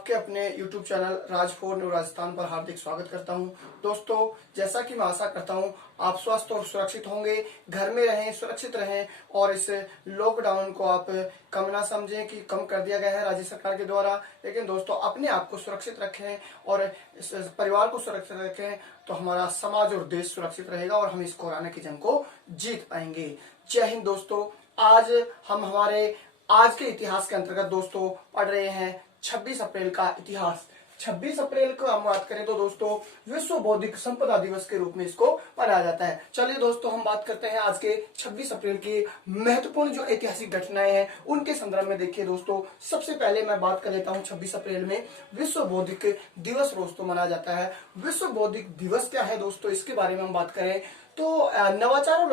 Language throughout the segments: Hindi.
आपके अपने YouTube चैनल राज 4 न्यू राजस्थान पर हार्दिक स्वागत करता हूं। दोस्तों, जैसा कि मैं आशा करता हूं आप स्वस्थ और सुरक्षित होंगे, घर में रहें, सुरक्षित रहें और इस लॉकडाउन को आप कम ना समझें कि कम कर दिया गया है राज्य सरकार के द्वारा। लेकिन दोस्तों, अपने आप को सुरक्षित रखें और इस परिवार को सुरक्षित रखें तो हमारा समाज और देश सुरक्षित रहेगा और हम इस कोरोना की जंग को जीत पाएंगे। जय हिंद दोस्तों। आज हम हमारे आज के इतिहास के अंतर्गत दोस्तों पढ़ रहे हैं 26 अप्रैल का इतिहास। 26 अप्रैल को हम बात करें तो दोस्तों विश्व बौद्धिक संपदा दिवस के रूप में इसको मनाया जाता है। चलिए दोस्तों, हम बात करते हैं आज के 26 अप्रैल की महत्वपूर्ण जो ऐतिहासिक घटनाएं हैं उनके संदर्भ में। देखिए दोस्तों, सबसे पहले मैं बात कर लेता हूं 26 अप्रैल में विश्व बौद्धिक दिवस दोस्तों मनाया जाता है। विश्व बौद्धिक दिवस क्या है दोस्तों, इसके बारे में हम बात करें तो नवाचार और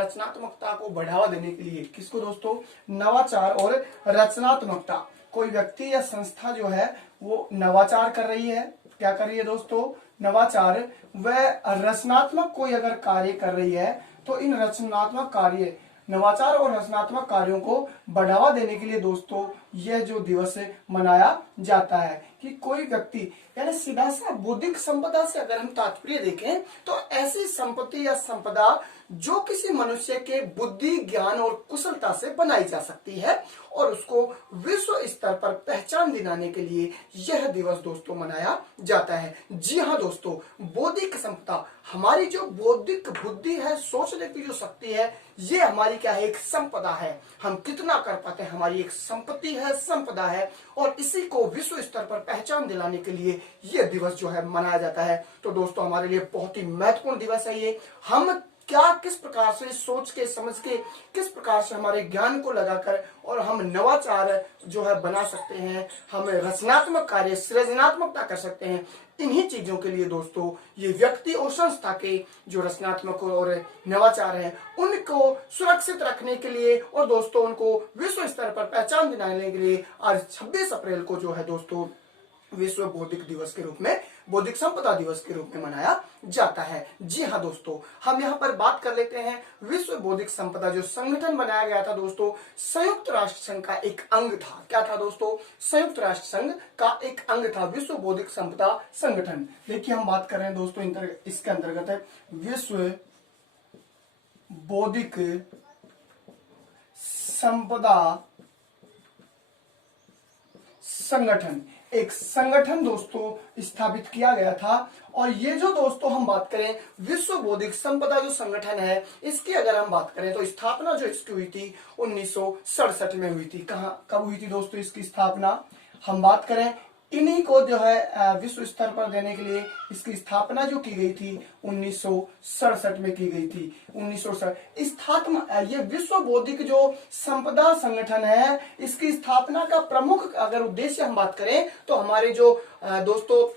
रचनात्मकता को बढ़ावा देने के लिए, किसको दोस्तों, नवाचार और रचनात्मकता, कोई व्यक्ति या संस्था जो है वो नवाचार कर रही है। क्या कर रही है दोस्तों, नवाचार व रचनात्मक कोई अगर कार्य कर रही है तो इन रचनात्मक कार्य, नवाचार और रचनात्मक कार्यों को बढ़ावा देने के लिए दोस्तों यह जो दिवस मनाया जाता है कि कोई व्यक्ति, यानी सीधा सा बौद्धिक संपदा से अगर हम तात्पर्य देखें तो ऐसी संपत्ति या संपदा जो किसी मनुष्य के बुद्धि, ज्ञान और कुशलता से बनाई जा सकती है और उसको विश्व स्तर पर पहचान दिलाने के लिए यह दिवस दोस्तों मनाया जाता है। जी हाँ दोस्तों, बौद्धिक संपदा, हमारी जो बौद्धिक बुद्धि है, सोचने की जो शक्ति है, ये हमारी क्या है, एक संपदा है। हम कितना कर पाते हैं, हमारी एक संपत्ति है, संपदा है और इसी को विश्व स्तर पर पहचान दिलाने के लिए यह दिवस जो है मनाया जाता है। तो दोस्तों, हमारे लिए बहुत ही महत्वपूर्ण दिवस है ये। हम क्या किस प्रकार से सोच के, समझ के, किस प्रकार से हमारे ज्ञान को लगाकर और हम नवाचार जो है बना सकते हैं, हम रचनात्मक कार्य, सृजनात्मकता कर सकते हैं। इन्हीं चीजों के लिए दोस्तों ये व्यक्ति और संस्था के जो रचनात्मक और नवाचार है उनको सुरक्षित रखने के लिए और दोस्तों उनको विश्व स्तर पर पहचान दिलाने के लिए आज 26 अप्रैल को जो है दोस्तों विश्व बौद्धिक दिवस के रूप में, बौद्धिक संपदा दिवस के रूप में मनाया जाता है। जी हाँ दोस्तों, हम यहाँ पर बात कर लेते हैं विश्व बौद्धिक संपदा जो संगठन बनाया गया था दोस्तों, संयुक्त राष्ट्र संघ का एक अंग था। क्या था दोस्तों, संयुक्त राष्ट्र संघ का एक अंग था विश्व बौद्धिक संपदा संगठन। देखिए, हम बात कर रहे हैं दोस्तों इसके अंतर्गत है विश्व बौद्धिक संपदा संगठन, एक संगठन दोस्तों स्थापित किया गया था। और ये जो दोस्तों हम बात करें विश्व बौद्धिक संपदा जो संगठन है, इसकी अगर हम बात करें तो स्थापना जो इसकी हुई थी 1967 में हुई थी। कब हुई थी दोस्तों इसकी स्थापना, हम बात करें इन्हीं को जो है विश्व स्तर पर देने के लिए इसकी स्थापना जो की गई थी 1967 में की गई थी। 1967 स्थापना, ये विश्व बौद्धिक जो संपदा संगठन है, इसकी स्थापना का प्रमुख अगर उद्देश्य हम बात करें तो हमारे जो दोस्तों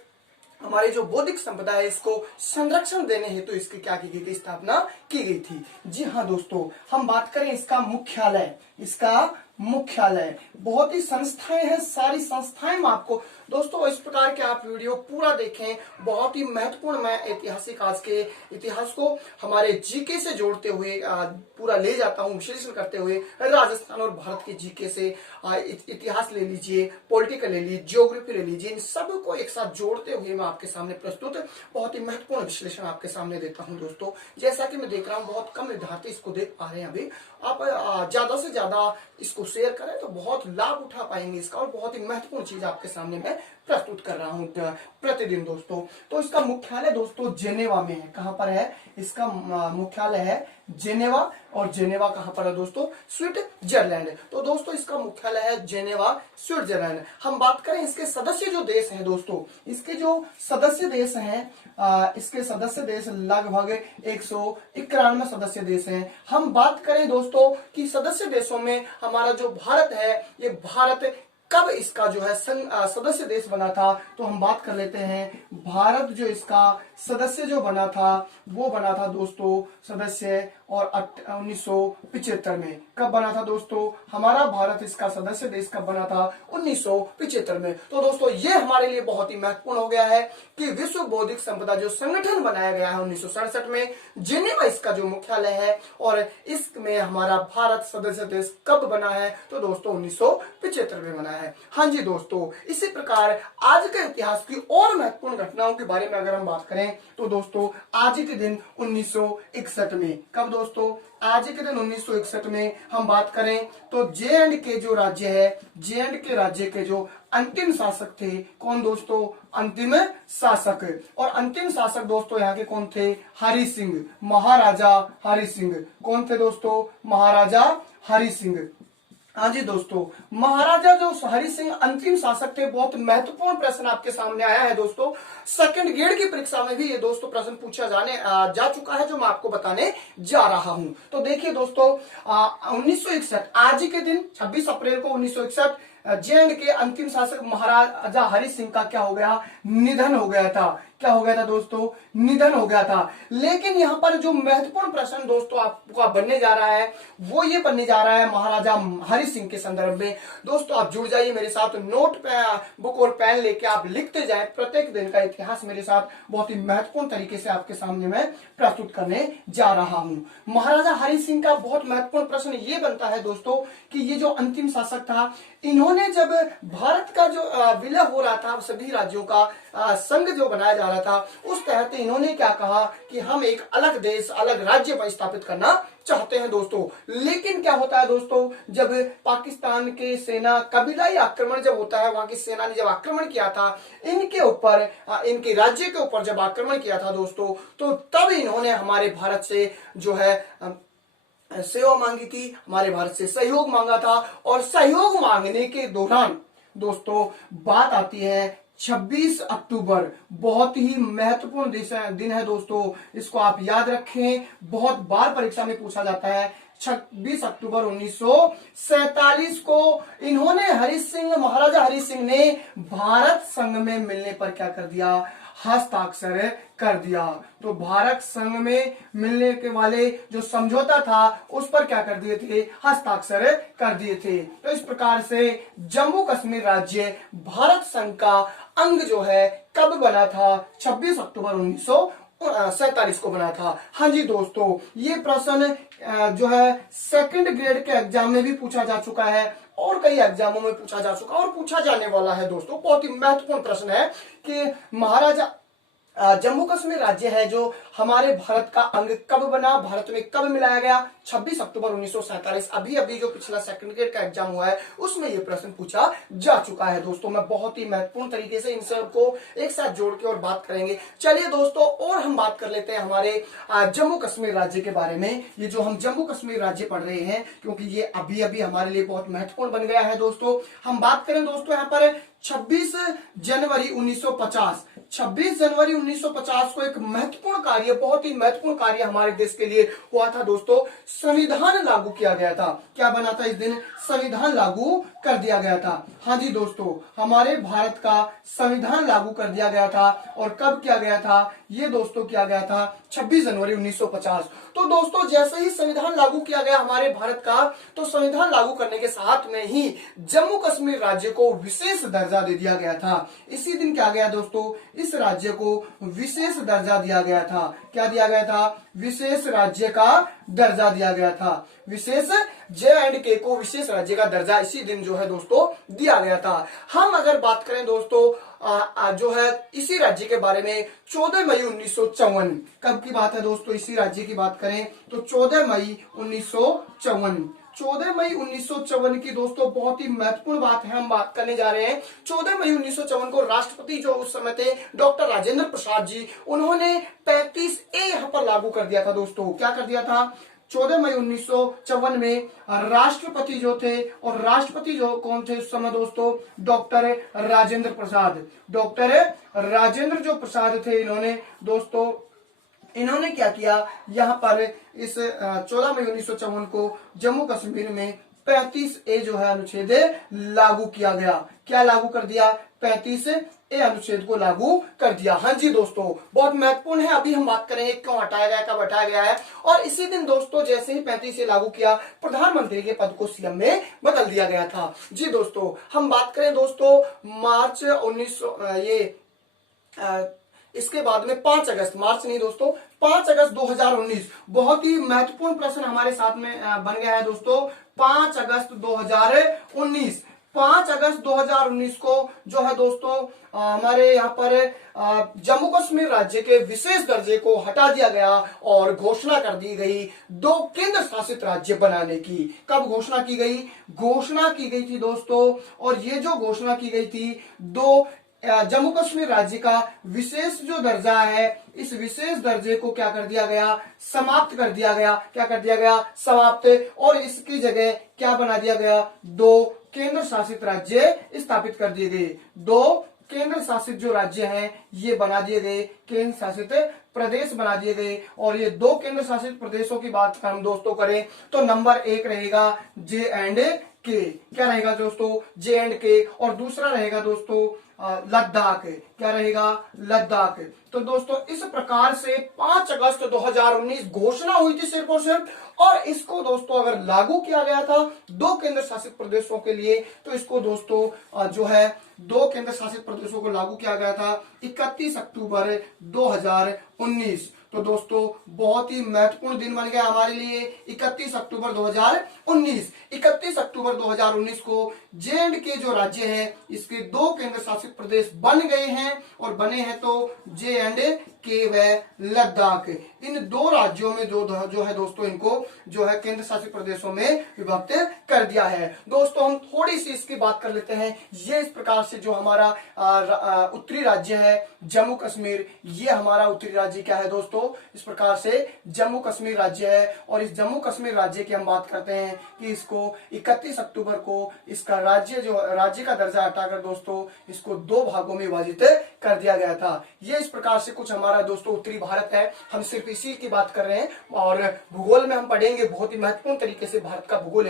हमारी जो बौद्धिक संपदा है इसको संरक्षण देने हेतु तो इसकी क्या की गई थी, स्थापना की गई थी। जी हाँ दोस्तों, हम बात करें इसका मुख्यालय, इसका मुख्यालय, बहुत ही संस्थाएं हैं, सारी संस्थाएं में आपको दोस्तों इस प्रकार के आप वीडियो पूरा देखें। बहुत ही महत्वपूर्ण, मैं ऐतिहासिक आज के इतिहास को हमारे जीके से जोड़ते हुए पूरा ले जाता हूं, विश्लेषण करते हुए राजस्थान और भारत के जीके से इतिहास ले लीजिए, पॉलिटिकल ले लीजिए, ज्योग्राफी ले लीजिए, इन सब को एक साथ जोड़ते हुए मैं आपके सामने प्रस्तुत बहुत ही महत्वपूर्ण विश्लेषण आपके सामने देता हूं दोस्तों। जैसा कि मैं देख रहा हूं बहुत कम विद्यार्थी इसको देख पा रहे हैं अभी, आप ज्यादा से ज्यादा इसको शेयर करें तो बहुत लाभ उठा पाएंगे इसका और बहुत ही महत्वपूर्ण चीज आपके सामने मैं प्रस्तुत कर रहा हूं प्रतिदिन दोस्तों। तो इसका मुख्यालय दोस्तों जेनेवा में है। कहां पर है, इसका मुख्यालय है जेनेवा, और जेनेवा कहां पर है दोस्तों, स्विट्जरलैंड। तो दोस्तों इसका मुख्यालय है जेनेवा, स्विट्जरलैंड। हम बात करें इसके सदस्य जो देश हैं दोस्तों, इसके जो सदस्य देश हैं, इसके सदस्य देश लगभग 191 सदस्य देश हैं। हम बात करें दोस्तों कि सदस्य देशों में हमारा जो भारत है, ये भारत कब इसका जो है सदस्य देश बना था, तो हम बात कर लेते हैं भारत जो इसका सदस्य जो बना था वो बना था दोस्तों सदस्य और 1975 में। कब बना था दोस्तों, हमारा भारत इसका सदस्य देश कब बना था, 1975 में। तो दोस्तों ये हमारे लिए बहुत ही महत्वपूर्ण हो गया है कि विश्व बौद्धिक संपदा जो संगठन बनाया गया है 1967 में, जेनेवा इसका जो मुख्यालय है, और इसमें हमारा भारत सदस्य देश कब बना है, तो दोस्तों 1975 में बना है। है। हाँ जी दोस्तों, इसी प्रकार आज के इतिहास की और महत्वपूर्ण घटनाओं के बारे में अगर हम बात करें तो दोस्तों आज के दिन 1961 में, कब दोस्तों, आज के दिन 1961 में हम बात करें तो जे एंड के जो राज्य है, जे एंड के राज्य के जो अंतिम शासक थे, कौन दोस्तों, अंतिम शासक, और अंतिम शासक दोस्तों यहाँ के कौन थे, हरि सिंह, महाराजा हरि सिंह। कौन थे दोस्तों, महाराजा हरि सिंह। हाँ जी दोस्तों, महाराजा जो हरि सिंह अंतिम शासक थे, बहुत महत्वपूर्ण प्रश्न आपके सामने आया है दोस्तों। सेकंड ग्रेड की परीक्षा में भी ये दोस्तों प्रश्न पूछा जा चुका है, जो मैं आपको बताने जा रहा हूं। तो देखिए दोस्तों, 1961 आज के दिन 26 अप्रैल को 1961 जे एंड के अंतिम शासक महाराजा हरि सिंह का क्या हो गया, निधन हो गया था। क्या हो गया था दोस्तों, निधन हो गया था। लेकिन यहाँ पर जो महत्वपूर्ण प्रश्न दोस्तों आपको बनने जा रहा है वो ये बनने जा रहा है महाराजा हरि सिंह के संदर्भ में। दोस्तों आप जुड़ जाइए मेरे साथ, नोट बुक और पेन लेके आप लिखते जाए, प्रत्येक दिन का इतिहास मेरे साथ बहुत ही महत्वपूर्ण तरीके से आपके सामने मैं प्रस्तुत करने जा रहा हूँ। महाराजा हरि सिंह का बहुत महत्वपूर्ण प्रश्न ये बनता है दोस्तों कि ये जो अंतिम शासक था, इन्होंने जब भारत का जो विलय हो रहा था, सभी राज्यों का संघ जो बनाया जा रहा था, उस तहत इन्होंने क्या कहा कि हम एक अलग देश, अलग राज्य स्थापित करना चाहते हैं दोस्तों। लेकिन क्या होता है दोस्तों, जब पाकिस्तान के सेना कबीलाई आक्रमण जब होता है, वहां की सेना ने जब आक्रमण किया था इनके ऊपर, इनके राज्य के ऊपर जब आक्रमण किया था दोस्तों, तो तब इन्होंने हमारे भारत से जो है सेवा मांगी थी, हमारे भारत से सहयोग मांगा था। और सहयोग मांगने के दौरान दोस्तों बात आती है 26 अक्टूबर, बहुत ही महत्वपूर्ण दिन है दोस्तों, इसको आप याद रखें, बहुत बार परीक्षा में पूछा जाता है। 26 अक्टूबर 1947 को इन्होंने महाराजा हरि सिंह ने भारत संघ में मिलने पर क्या कर दिया, हस्ताक्षर कर दिया। तो भारत संघ में मिलने के वाले जो समझौता था उस पर क्या कर दिए थे, हस्ताक्षर कर दिए थे। तो इस प्रकार से जम्मू कश्मीर राज्य भारत संघ का अंग जो है कब बना था, 26 अक्टूबर 1947 को बना था। हाँ जी दोस्तों, ये प्रश्न जो है सेकंड ग्रेड के एग्जाम में भी पूछा जा चुका है और कई एग्जामों में पूछा जा चुका और पूछा जाने वाला है दोस्तों। बहुत ही महत्वपूर्ण प्रश्न है कि महाराजा जम्मू कश्मीर राज्य है जो हमारे भारत का अंग कब बना, भारत में कब मिलाया गया, 26 अक्टूबर 1947। अभी अभी जो पिछला सेकंड ग्रेड का एग्जाम हुआ है उसमें ये प्रश्न पूछा जा चुका है दोस्तों। मैं बहुत ही महत्वपूर्ण तरीके से इन सब को एक साथ जोड़ के और बात करेंगे। चलिए दोस्तों, और हम बात कर लेते हैं हमारे जम्मू कश्मीर राज्य के बारे में। ये जो हम जम्मू कश्मीर राज्य पढ़ रहे हैं, क्योंकि ये अभी अभी हमारे लिए बहुत महत्वपूर्ण बन गया है दोस्तों। हम बात करें दोस्तों यहाँ पर 26 जनवरी 1950, 26 जनवरी 1950 को एक महत्वपूर्ण कार्य, बहुत ही महत्वपूर्ण कार्य हमारे देश के लिए हुआ था दोस्तों। संविधान लागू किया गया था। क्या बना था इस दिन, संविधान लागू कर दिया गया था। हाँ जी दोस्तों, हमारे भारत का संविधान लागू कर दिया गया था। और कब किया गया था, ये दोस्तों किया गया था 26 जनवरी 1950। तो दोस्तों जैसे ही संविधान लागू किया गया हमारे भारत का, तो संविधान लागू करने के साथ में ही जम्मू कश्मीर राज्य को विशेष दर्जा दे दिया गया था। इसी दिन क्या गया दोस्तों, इस राज्य को विशेष दर्जा दिया गया था। क्या दिया गया था, विशेष राज्य का दर्जा दिया गया था। विशेष जे एंड के को विशेष राज्य का दर्जा इसी दिन जो है दोस्तों दिया गया था। हम अगर बात करें दोस्तों जो है इसी राज्य के बारे में, 14 मई 1954, कब की बात है दोस्तों, इसी राज्य की बात करें तो 14 मई 1954, 14 मई 1954 की दोस्तों बहुत ही महत्वपूर्ण बात है, हम बात करने जा रहे हैं। 14 मई 1954 को राष्ट्रपति जो उस समय थे डॉक्टर राजेंद्र प्रसाद जी, उन्होंने 35A यहाँ पर लागू कर दिया था दोस्तों। क्या कर दिया था, 14 मई 1954 में राष्ट्रपति जो थे, और राष्ट्रपति जो कौन थे उस समय दोस्तों, डॉक्टर राजेंद्र प्रसाद। डॉक्टर राजेंद्र जो प्रसाद थे, इन्होंने दोस्तों इन्होंने क्या किया, यहाँ पर इस 14 मई 1954 को जम्मू कश्मीर में 35A जो है अनुच्छेद लागू किया गया। क्या लागू कर दिया, 35A अनुच्छेद को लागू कर दिया। हाँ जी दोस्तों, बहुत महत्वपूर्ण है। अभी हम बात करेंगे क्यों हटाया गया, कब हटाया गया है। और इसी दिन दोस्तों जैसे ही 35A लागू किया, प्रधानमंत्री के पद को CM में बदल दिया गया था। जी दोस्तों, हम बात करें दोस्तों मार्च 19 इसके बाद में 5 अगस्त, मार्च नहीं दोस्तों, 5 अगस्त 2019, बहुत ही महत्वपूर्ण प्रश्न हमारे साथ में बन गया है दोस्तों। 5 अगस्त 2019 5 अगस्त 2019 को जो है दोस्तों हमारे यहाँ पर जम्मू कश्मीर राज्य के विशेष दर्जे को हटा दिया गया और घोषणा कर दी गई 2 केंद्र शासित राज्य बनाने की। कब घोषणा की गई? घोषणा की गई थी दोस्तों, और ये जो घोषणा की गई थी 2 जम्मू कश्मीर राज्य का विशेष जो दर्जा है, इस विशेष दर्जे को क्या कर दिया गया? समाप्त कर दिया गया। क्या कर दिया गया? समाप्त। और इसकी जगह क्या बना दिया गया? 2 केंद्र शासित राज्य स्थापित कर दिए गए। 2 केंद्र शासित जो राज्य हैं ये बना दिए गए, केंद्र शासित प्रदेश बना दिए गए। और ये 2 केंद्र शासित प्रदेशों की बात हम दोस्तों करें तो नंबर 1 रहेगा J&K। क्या रहेगा दोस्तों? J&K। और दूसरा रहेगा दोस्तों लद्दाख। क्या रहेगा? लद्दाख। तो दोस्तों इस प्रकार से 5 अगस्त 2019 घोषणा हुई थी सिर्फ और सिर्फ, और इसको दोस्तों अगर लागू किया गया था 2 केंद्र शासित प्रदेशों के लिए, तो इसको दोस्तों जो है 2 केंद्र शासित प्रदेशों को लागू किया गया था 31 अक्टूबर 2019। तो दोस्तों बहुत ही महत्वपूर्ण दिन बन गया हमारे लिए 31 अक्टूबर 2019। 31 अक्टूबर 2019 को J&K जो राज्य है इसके 2 केंद्र शासित प्रदेश बन गए हैं, और बने हैं तो J&K व लद्दाख। इन 2 राज्यों में जो है दोस्तों इनको जो है केंद्र शासित प्रदेशों में विभक्त कर दिया है। दोस्तों हम थोड़ी सी इसकी बात कर लेते हैं। ये इस प्रकार से जो हमारा उत्तरी राज्य है जम्मू कश्मीर, ये हमारा उत्तरी राज्य क्या है दोस्तों? इस प्रकार से जम्मू कश्मीर राज्य है। और इस जम्मू कश्मीर राज्य की हम बात करते हैं कि इसको 31 अक्टूबर को इसका राज्य का दर्जा हटाकर दोस्तों इसको 2 भागों में विभाजित कर दिया गया था। ये इस प्रकार से कुछ हमारा दोस्तों उत्तरी भारत है। हम सिर्फ इसी की बात कर रहे हैं, और भूगोल में हम पढ़ेंगे बहुत ही महत्वपूर्ण तरीके से भारत का भूगोल।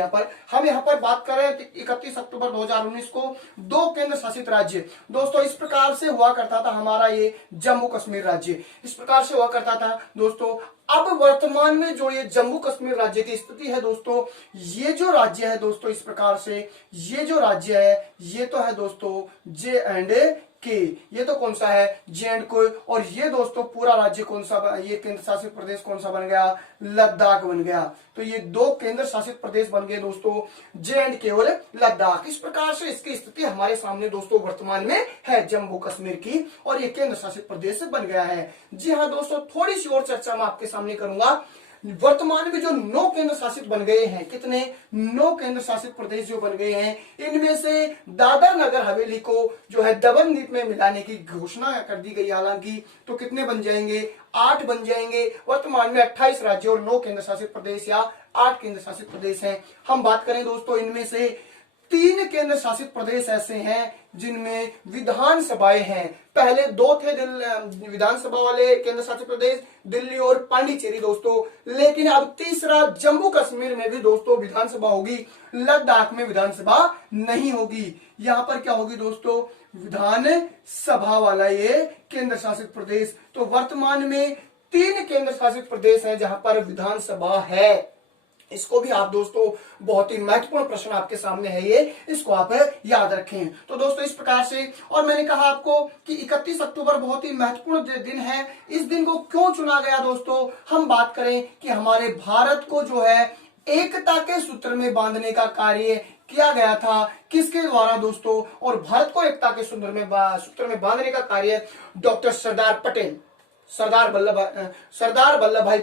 हम यहाँ पर बात कर रहे हैं 31 अक्टूबर 2019 को 2 केंद्र शासित राज्य। दोस्तों इस प्रकार से हुआ करता था हमारा ये जम्मू कश्मीर राज्य, इस प्रकार से हुआ करता था दोस्तों। अब वर्तमान में जो ये जम्मू कश्मीर राज्य की स्थिति है दोस्तों, ये जो राज्य है दोस्तों इस प्रकार से, ये जो राज्य है ये तो है दोस्तों J&K। ये तो कौन सा है? J&K। और ये दोस्तों पूरा राज्य कौन सा, ये केंद्र शासित प्रदेश कौन सा बन गया? लद्दाख बन गया। तो ये 2 केंद्र शासित प्रदेश बन गए दोस्तों J&K और लद्दाख। इस प्रकार से इसकी स्थिति हमारे सामने दोस्तों वर्तमान में है जम्मू कश्मीर की, और ये केंद्र शासित प्रदेश बन गया है। जी हाँ दोस्तों, थोड़ी सी और चर्चा मैं आपके सामने करूंगा। वर्तमान में जो 9 केंद्र शासित बन गए हैं, कितने? 9 केंद्र शासित प्रदेश जो बन गए हैं, इनमें से दादर नगर हवेली को जो है दमन द्वीप में मिलाने की घोषणा कर दी गई। हालांकि तो कितने बन जाएंगे? 8 बन जाएंगे। वर्तमान में 28 राज्य और 9 केंद्र शासित प्रदेश या 8 केंद्र शासित प्रदेश हैं। हम बात करें दोस्तों इनमें से 3 केंद्र शासित प्रदेश ऐसे हैं जिनमें विधानसभाएं हैं। पहले 2 थे विधानसभा वाले केंद्र शासित प्रदेश, दिल्ली और पांडिचेरी दोस्तों, लेकिन अब तीसरा जम्मू कश्मीर में भी दोस्तों विधानसभा होगी, लद्दाख में विधानसभा नहीं होगी। यहाँ पर क्या होगी दोस्तों? विधानसभा वाला ये केंद्र शासित प्रदेश। तो वर्तमान में 3 केंद्र शासित प्रदेश हैं जहां पर विधानसभा है। इसको भी आप दोस्तों बहुत ही महत्वपूर्ण प्रश्न आपके सामने है ये, इसको आप याद रखें। तो दोस्तों इस प्रकार से, और मैंने कहा आपको कि 31 अक्टूबर बहुत ही महत्वपूर्ण दिन है। इस दिन को क्यों चुना गया दोस्तों? हम बात करें कि हमारे भारत को जो है एकता के सूत्र में बांधने का कार्य किया गया था। किसके द्वारा दोस्तों? और भारत को एकता के सूत्र में बांधने का कार्य डॉक्टर सरदार वल्लभ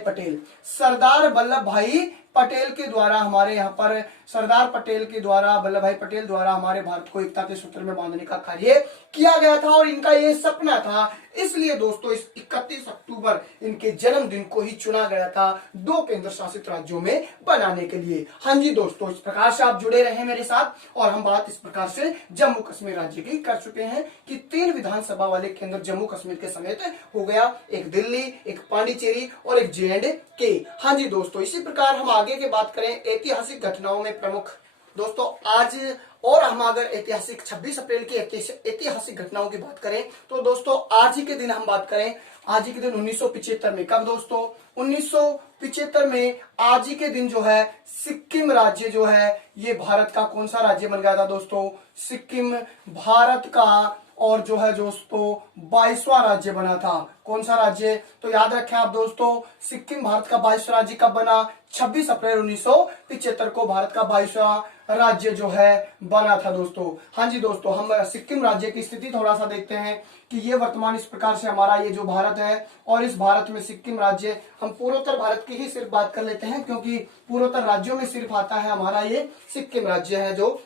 भाई पटेल के द्वारा, हमारे यहाँ पर वल्लभ भाई पटेल द्वारा हमारे भारत को एकता के सूत्र में बांधने का कार्य किया गया था, और इनका ये सपना था। इसलिए दोस्तों इस 31 अक्टूबर इनके जन्मदिन को ही चुना गया था 2 केंद्र शासित राज्यों में बनाने के लिए। हाँ जी दोस्तों, इस प्रकार से आप जुड़े रहे मेरे साथ, और हम बात इस प्रकार से जम्मू कश्मीर राज्य की कर चुके हैं कि 3 विधानसभा वाले केंद्र जम्मू कश्मीर के समेत हो गया, एक दिल्ली, एक पांडिचेरी और एक J&K। हाँ जी दोस्तों, इसी प्रकार हम आगे की बात करें ऐतिहासिक घटनाओं में प्रमुख दोस्तों आज, और हम अगर ऐतिहासिक 26 अप्रैल की ऐतिहासिक घटनाओं की बात करें तो दोस्तों आज ही के दिन हम बात करें, आज ही के दिन 1975 में, कब दोस्तों? 1975 में आज ही के दिन जो है सिक्किम राज्य जो है ये भारत का कौन सा राज्य बन गया था दोस्तों? सिक्किम भारत का और जो है दोस्तों 22वां राज्य बना था। कौन सा राज्य? तो याद रखें आप दोस्तों, सिक्किम भारत का 22वां राज्य कब बना? 26 अप्रैल 1975 को भारत का 22वां राज्य जो है बना था दोस्तों। हाँ जी दोस्तों, हम सिक्किम राज्य की स्थिति थोड़ा सा देखते हैं कि ये वर्तमान इस प्रकार से हमारा ये जो भारत है, और इस भारत में सिक्किम राज्य, हम पूर्वोत्तर भारत की ही सिर्फ बात कर लेते हैं क्योंकि पूर्वोत्तर राज्यों में सिर्फ आता है हमारा ये सिक्किम राज्य है। जो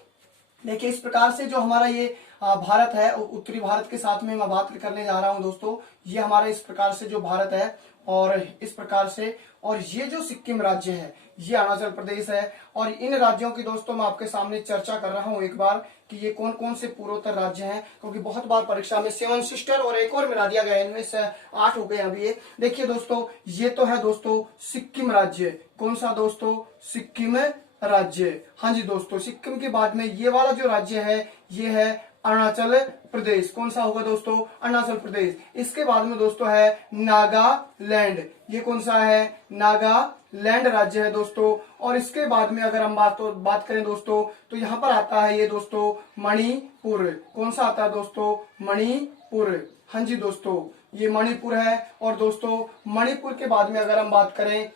देखिए इस प्रकार से जो हमारा ये भारत है, उत्तरी भारत के साथ में मैं बात करने जा रहा हूं दोस्तों। ये हमारा इस प्रकार से जो भारत है और इस प्रकार से, और ये जो सिक्किम राज्य है ये अरुणाचल प्रदेश है। और इन राज्यों की दोस्तों मैं आपके सामने चर्चा कर रहा हूं एक बार कि ये कौन कौन से पूर्वोत्तर राज्य हैं, क्योंकि बहुत बार परीक्षा में 7 सिस्टर और एक और मिला दिया गया, इनमें से 8 हो गए अभी ये। देखिए दोस्तों, ये तो है दोस्तों सिक्किम राज्य। कौन सा दोस्तों? सिक्किम राज्य। हाँ जी दोस्तों, सिक्किम के बाद में ये वाला जो राज्य है ये है अरुणाचल प्रदेश। कौन सा होगा दोस्तों? अरुणाचल प्रदेश। इसके बाद में दोस्तों है नागालैंड। ये कौन सा है? नागालैंड राज्य है दोस्तों। और इसके बाद में अगर हम बात करें दोस्तों, तो यहाँ पर आता है ये दोस्तों मणिपुर। कौन सा आता है दोस्तों? मणिपुर। हाँ जी दोस्तों, ये मणिपुर है। और दोस्तों मणिपुर के बाद में अगर हम बात करें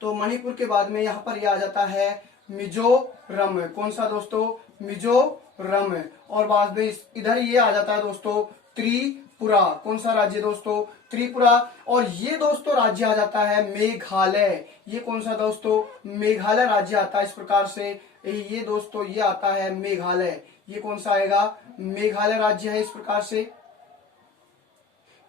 तो मणिपुर के बाद में यहाँ पर यह आ जाता है मिजोरम। कौन सा दोस्तों? मिजोरम। और बाद में इधर ये आ जाता है दोस्तों त्रिपुरा। कौन सा राज्य दोस्तों? त्रिपुरा। और ये दोस्तों राज्य आ जाता है मेघालय। ये कौन सा दोस्तों? मेघालय राज्य आता है इस प्रकार से। ये दोस्तों ये आता है मेघालय। ये कौन सा आएगा? मेघालय राज्य है इस प्रकार से।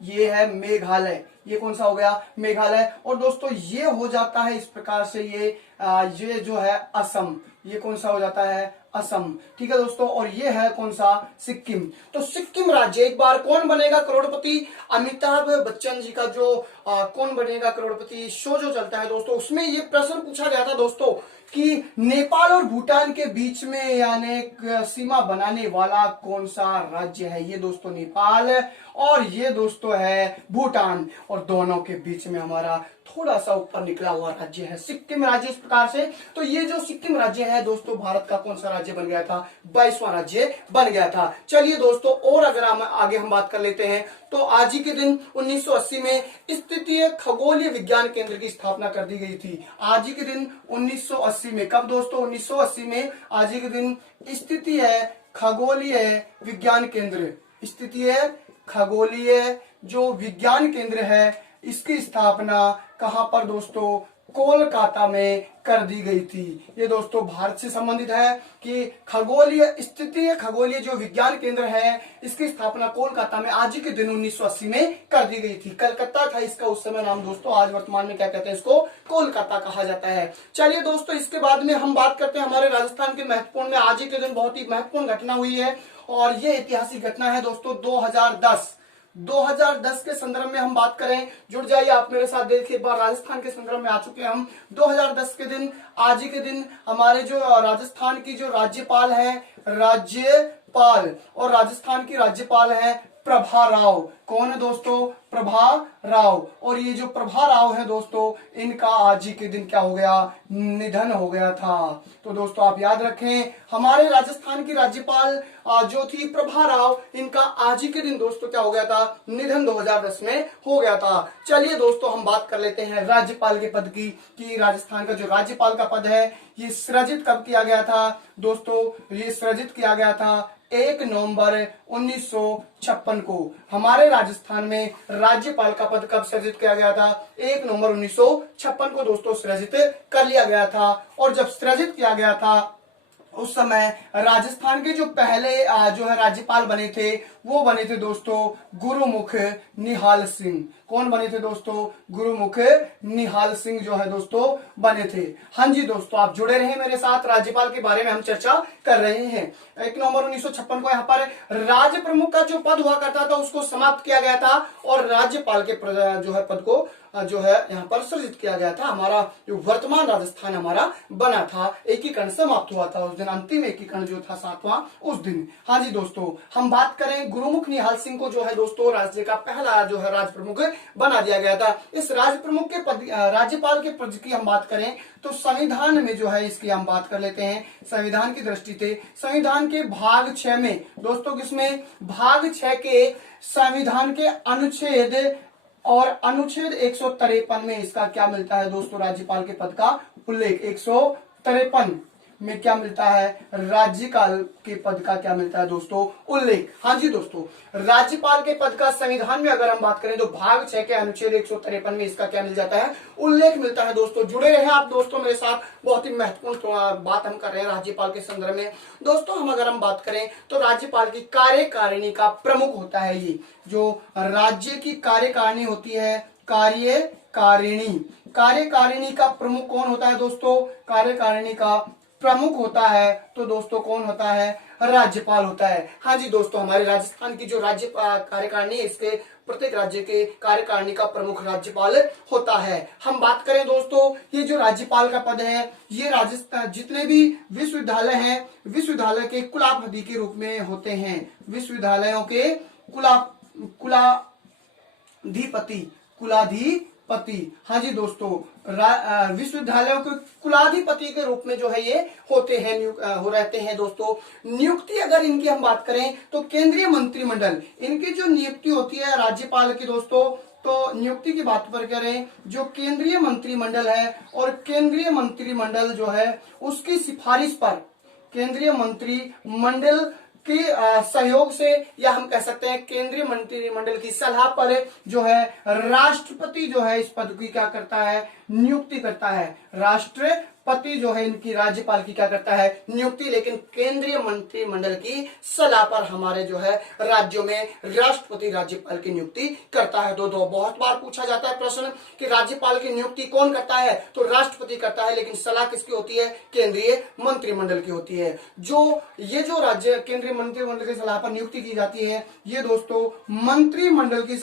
ये है मेघालय। ये कौन सा हो गया? मेघालय। और दोस्तों ये हो जाता है इस प्रकार से, ये जो है असम। ये कौन सा हो जाता है? असम। ठीक है दोस्तों। और ये है कौन सा? सिक्किम। तो सिक्किम राज्य एक बार कौन बनेगा करोड़पति? अमिताभ बच्चन जी का जो कौन बनेगा करोड़पति शो जो चलता है दोस्तों, उसमें ये प्रश्न पूछा गया था दोस्तों कि नेपाल और भूटान के बीच में यानी सीमा बनाने वाला कौन सा राज्य है? ये दोस्तों नेपाल, और ये दोस्तों है भूटान, और दोनों के बीच में हमारा थोड़ा सा ऊपर निकला हुआ राज्य है सिक्किम राज्य इस प्रकार से। तो ये जो सिक्किम राज्य है दोस्तों भारत का कौन सा राज्य बन गया था? 22वां राज्य बन गया था। चलिए दोस्तों, और अगर आगे हम बात कर लेते हैं तो आज ही के दिन 1980 में स्थितीय खगोलीय विज्ञान केंद्र की स्थापना कर दी गई थी। आज ही के दिन 1980 में, कब दोस्तों? 1980 में आज ही के दिन स्थितीय खगोलीय विज्ञान केंद्र, स्थितीय खगोलीय जो विज्ञान केंद्र है, इसकी स्थापना कहां पर दोस्तों? कोलकाता में कर दी गई थी। ये दोस्तों भारत से संबंधित है कि स्थितीय खगोलीय जो विज्ञान केंद्र है, इसकी स्थापना कोलकाता में आज ही के दिन 1980 में कर दी गई थी। कलकत्ता था इसका उस समय नाम दोस्तों, आज वर्तमान में क्या कहते हैं इसको? कोलकाता कहा जाता है। चलिए दोस्तों, इसके बाद में हम बात करते हैं हमारे राजस्थान के महत्वपूर्ण में। आज ही के दिन बहुत ही महत्वपूर्ण घटना हुई है, और ये ऐतिहासिक घटना है दोस्तों 2010 के संदर्भ में हम बात करें। जुड़ जाइए आप मेरे साथ। देखिए एक बार राजस्थान के संदर्भ में आ चुके हैं हम। 2010 के दिन, आज ही के दिन हमारे जो राजस्थान की जो राज्यपाल है, राज्यपाल, और राजस्थान की राज्यपाल है प्रभा राव। कौन है दोस्तों? प्रभा राव। और ये जो प्रभा राव है दोस्तों, इनका आज ही के दिन क्या हो गया? निधन हो गया था। तो दोस्तों आप याद रखें, हमारे राजस्थान की राज्यपाल जो थी प्रभा राव, इनका आज ही के दिन दोस्तों क्या हो गया था? निधन 2010 में हो गया था। चलिए दोस्तों, हम बात कर लेते हैं राज्यपाल के पद की, कि राजस्थान का जो राज्यपाल का पद है ये सृजित कब किया गया था दोस्तों? ये सृजित किया गया था 1 नवंबर 1956 को। हमारे राजस्थान में राज्यपाल का पद कब सृजित किया गया था? 1 नवंबर 1956 को दोस्तों सृजित कर लिया गया था। और जब सृजित किया गया था उस समय राजस्थान के जो पहले जो है राज्यपाल बने थे, वो बने थे दोस्तों गुरुमुख निहाल सिंह। कौन बने थे दोस्तों? गुरुमुख निहाल सिंह जो है दोस्तों बने थे। हाँ जी दोस्तों, आप जुड़े रहे मेरे साथ, राज्यपाल के बारे में हम चर्चा कर रहे हैं। 1 नवंबर 1956 को यहाँ पर राज्य प्रमुख का जो पद हुआ करता था उसको समाप्त किया गया था, और राज्यपाल के जो है पद को जो है यहाँ पर सृजित किया गया था। हमारा जो वर्तमान राजस्थान हमारा बना था, एकीकरण समाप्त हुआ था उस दिन, अंतिम एकीकरण जो था 7वां उस दिन। हाँ जी दोस्तों, हम बात करें गुरुमुख निहाल सिंह को जो है दोस्तों राज्य का पहला जो है राज्य प्रमुख बना दिया गया था। इस राज्य प्रमुख के पद, राज्यपाल के पद की हम बात करें तो संविधान में जो है इसकी हम बात कर लेते हैं। संविधान की दृष्टि से संविधान के भाग 6 में दोस्तों, किसमें भाग 6 के संविधान के अनुच्छेद और अनुच्छेद 153 में इसका क्या मिलता है दोस्तों, राज्यपाल के पद का उल्लेख। 153 में क्या मिलता है, राज्यपाल के पद का क्या मिलता है दोस्तों, उल्लेख। हाँ जी दोस्तों, राज्यपाल के पद का संविधान में अगर हम बात करें तो भाग 6 के अनुच्छेद 153 में इसका क्या मिल जाता है, उल्लेख मिलता है। दोस्तों जुड़े रहे आप दोस्तों मेरे साथ, बहुत ही महत्वपूर्ण बात हम कर रहे हैं राज्यपाल के संदर्भ में। दोस्तों अगर हम बात करें तो राज्यपाल की कार्यकारिणी का प्रमुख होता है, ये जो राज्य की कार्यकारिणी होती है, कार्यकारिणी का प्रमुख कौन होता है दोस्तों, कार्यकारिणी का प्रमुख होता है तो दोस्तों कौन होता है, राज्यपाल होता है। हाँ जी दोस्तों, हमारे राजस्थान की जो राज्य कार्यकारिणी है, इसके प्रत्येक राज्य के कार्यकारिणी का प्रमुख राज्यपाल होता है। हम बात करें दोस्तों, ये जो राज्यपाल का पद है, ये राजस्थान जितने भी विश्वविद्यालय हैं, विश्वविद्यालय के कुलाधिपति के रूप में होते हैं। विश्वविद्यालयों के कुलाधिपति, हाँ जी दोस्तों, विश्वविद्यालयों के कुलाधिपति के रूप में जो है ये होते हैं, रहते हैं दोस्तों। नियुक्ति अगर इनकी हम बात करें तो केंद्रीय मंत्रिमंडल, इनकी जो नियुक्ति होती है राज्यपाल की दोस्तों, तो नियुक्ति की बात पर करें, जो केंद्रीय मंत्रिमंडल है, और केंद्रीय मंत्रिमंडल जो है उसकी सिफारिश पर, केंद्रीय मंत्रिमंडल के सहयोग से, या हम कह सकते हैं केंद्रीय मंत्रिमंडल की सलाह पर जो है राष्ट्रपति जो है इस पद की क्या करता है, नियुक्ति करता है। राष्ट्रपति जो है इनकी राज्यपाल की क्या करता है, नियुक्ति, लेकिन केंद्रीय मंत्रिमंडल की सलाह पर हमारे जो है राज्यों में राष्ट्रपति राज्यपाल की नियुक्ति करता है। दो बहुत बार पूछा जाता है प्रश्न कि राज्यपाल की नियुक्ति कौन करता है, तो राष्ट्रपति करता है, लेकिन सलाह किसकी होती है, केंद्रीय मंत्रिमंडल की होती है। ये जो राज्य केंद्रीय मंत्रिमंडल की सलाह पर नियुक्ति की जाती है, ये दोस्तों मंत्रिमंडल की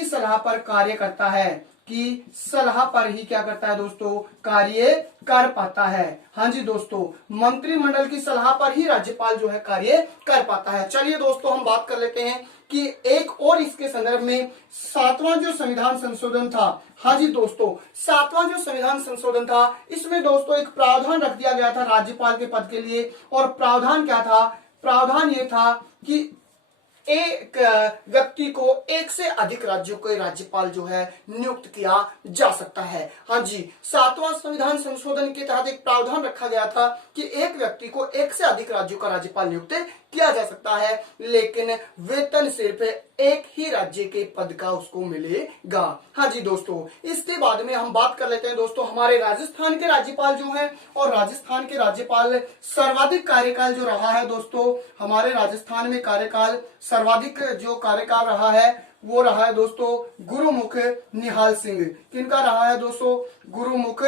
सलाह पर कार्य करता है, कि सलाह पर ही क्या करता है दोस्तों, कार्य कर पाता है। हाँ जी दोस्तों, मंत्रिमंडल की सलाह पर ही राज्यपाल जो है कार्य कर पाता है। चलिए दोस्तों हम बात कर लेते हैं कि एक और इसके संदर्भ में 7वां जो संविधान संशोधन था। हाँ जी दोस्तों, 7वां जो संविधान संशोधन था, इसमें दोस्तों एक प्रावधान रख दिया गया था राज्यपाल के पद के लिए, और प्रावधान क्या था, प्रावधान ये था कि एक व्यक्ति को एक से अधिक राज्यों के राज्यपाल जो है नियुक्त किया जा सकता है। हाँ जी, 7वां संविधान संशोधन के तहत एक प्रावधान रखा गया था कि एक व्यक्ति को एक से अधिक राज्यों का राज्यपाल नियुक्त किया जा सकता है, लेकिन वेतन सिर्फ एक ही राज्य के पद का उसको मिलेगा। हाँ जी दोस्तों, इसके बाद में हम बात कर लेते हैं दोस्तों हमारे राजस्थान के राज्यपाल जो हैं, और राजस्थान के राज्यपाल सर्वाधिक कार्यकाल जो रहा है दोस्तों, हमारे राजस्थान में कार्यकाल सर्वाधिक जो कार्यकाल रहा है वो रहा है दोस्तों गुरुमुख निहाल सिंह। किनका रहा है दोस्तों, गुरुमुख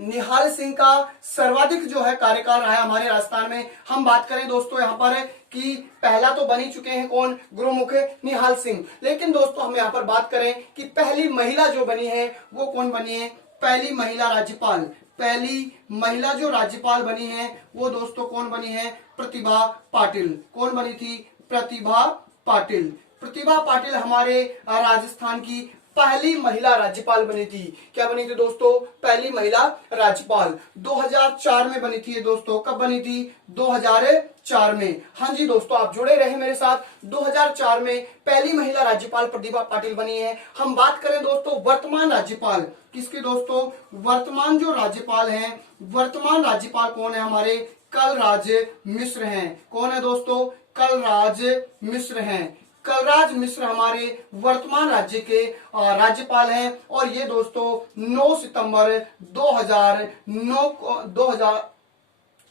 निहाल सिंह का सर्वाधिक जो है कार्यकाल रहा है हमारे राजस्थान में। हम बात करें दोस्तों यहाँ पर कि पहला तो बन ही चुके हैं कौन, गुरुमुख निहाल सिंह, लेकिन दोस्तों हम यहाँ पर बात करें कि पहली महिला जो बनी है वो कौन बनी है, पहली महिला राज्यपाल, पहली महिला जो राज्यपाल बनी है वो दोस्तों कौन बनी है, प्रतिभा पाटिल। कौन बनी थी, प्रतिभा पाटिल। प्रतिभा पाटिल हमारे राजस्थान की पहली महिला राज्यपाल बनी थी। क्या बनी थी दोस्तों, पहली महिला राज्यपाल 2004 में बनी थी दोस्तों। कब बनी थी, 2004 में। हाँ जी दोस्तों, आप जुड़े रहे मेरे साथ। 2004 में पहली महिला राज्यपाल प्रतिभा पाटिल बनी है। हम बात करें दोस्तों वर्तमान राज्यपाल किसके दोस्तों, वर्तमान जो राज्यपाल हैं, वर्तमान राज्यपाल कौन है हमारे, कलराज मिश्र हैं। कौन है दोस्तों, कलराज मिश्र हैं। कलराज मिश्र हमारे वर्तमान राज्य के राज्यपाल हैं, और ये दोस्तों 9 सितंबर 2009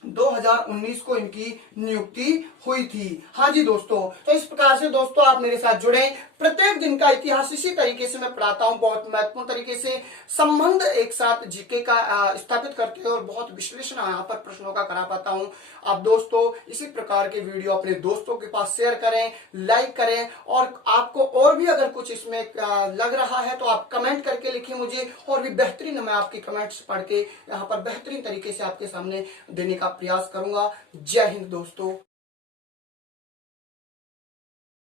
2019 को इनकी नियुक्ति हुई थी। हाँ जी दोस्तों, तो इस प्रकार से दोस्तों आप मेरे साथ जुड़े, प्रत्येक दिन का इतिहास इसी तरीके से मैं पढ़ाता हूँ, बहुत महत्वपूर्ण तरीके से संबंध एक साथ जीके का स्थापित करते हुए और बहुत विश्लेषण यहाँ पर प्रश्नों का करा पाता हूँ। आप दोस्तों इसी प्रकार के वीडियो अपने दोस्तों के पास शेयर करें, लाइक करें, और आपको और भी अगर कुछ इसमें लग रहा है तो आप कमेंट करके लिखिए मुझे, और भी बेहतरीन मैं आपकी कमेंट्स पढ़ के यहाँ पर बेहतरीन तरीके से आपके सामने देने का प्रयास करूंगा। जय हिंद दोस्तों।